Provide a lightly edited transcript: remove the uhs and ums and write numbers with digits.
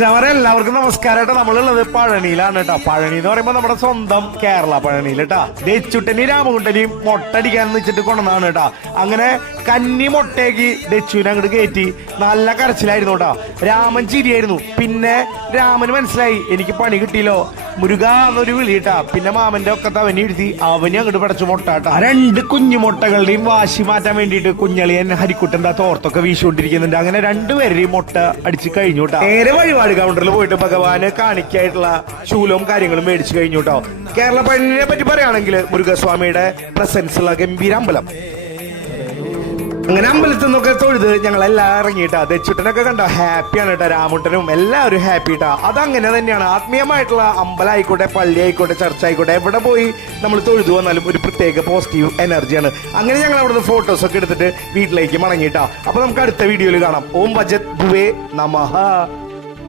എല്ലാവർക്കും നമസ്കാരം. നമ്മളുള്ളത് പഴനിയിലാണ് കേട്ടോ. പഴനി എന്ന് പറയുമ്പോ നമ്മുടെ സ്വന്തം കേരള പഴനിയിൽ കേട്ടാ. ഡെച്ചുട്ടനെയും രാമകുട്ടനെയും മൊട്ടടിക്കാൻ വെച്ചിട്ട് കൊണ്ടുവന്നാണ് കേട്ടാ. അങ്ങനെ കന്നി മൊട്ടയാക്കി ഡെച്ചുവിനെ അങ്ങോട്ട് കയറ്റി നല്ല കരച്ചിലായിരുന്നു കേട്ടോ. രാമൻ ചിരിയായിരുന്നു. പിന്നെ രാമന് മനസ്സിലായി എനിക്ക് പണി കിട്ടിയില്ലോ, മുരുക എന്നൊരു വിളി കേട്ടാ. പിന്നെ മാമന്റെ ഒക്കത്ത് അവനെ ഇരുത്തി അവനെ അങ്ങോട്ട് പടച്ചു മൊട്ട കേട്ടാ. രണ്ട് കുഞ്ഞു മുട്ടകളുടെയും വാശി മാറ്റാൻ വേണ്ടിയിട്ട് കുഞ്ഞളിയൻ ഹരിക്കുട്ടന്റെ തോർത്തൊക്കെ വീശിക്കൊണ്ടിരിക്കുന്നുണ്ട്. അങ്ങനെ രണ്ടുപേരുടെയും മുട്ട അടിച്ച് കഴിഞ്ഞു കേട്ടോ. നേരെ വഴിപാട് കൗണ്ടറിൽ പോയിട്ട് ഭഗവാന് കാണിക്കായിട്ടുള്ള ശൂലവും കാര്യങ്ങളും മേടിച്ചു കഴിഞ്ഞു കേട്ടോ. കേരള പഴനിയെ പറ്റി പറയുകയാണെങ്കിൽ മുരുകസ്വാമിയുടെ പ്രസൻസ് ഉള്ള ഗംഭീര അമ്പലം. അങ്ങനെ അമ്പലത്തിൽ നിന്നൊക്കെ തൊഴുത് ഞങ്ങളെല്ലാം ഇറങ്ങിയിട്ടാ. ദച്ചുട്ടനൊക്കെ കണ്ടോ ഹാപ്പിയാണ് കേട്ടോ. രാമുട്ടനും എല്ലാവരും ഹാപ്പി കേട്ടോ. അതങ്ങനെ തന്നെയാണ്. ആത്മീയമായിട്ടുള്ള അമ്പലം ആയിക്കോട്ടെ, പള്ളി ആയിക്കോട്ടെ, ചർച്ച ആയിക്കോട്ടെ, എവിടെ പോയി നമ്മൾ തൊഴുതു വന്നാലും ഒരു പ്രത്യേക പോസിറ്റീവ് എനർജിയാണ്. അങ്ങനെ ഞങ്ങൾ അവിടുന്ന് ഫോട്ടോസൊക്കെ എടുത്തിട്ട് വീട്ടിലേക്ക് മടങ്ങിയിട്ടാ. അപ്പൊ നമുക്ക് അടുത്ത വീഡിയോയിൽ കാണാം. ഓം ഭജത് ഭുവേ നമഃ.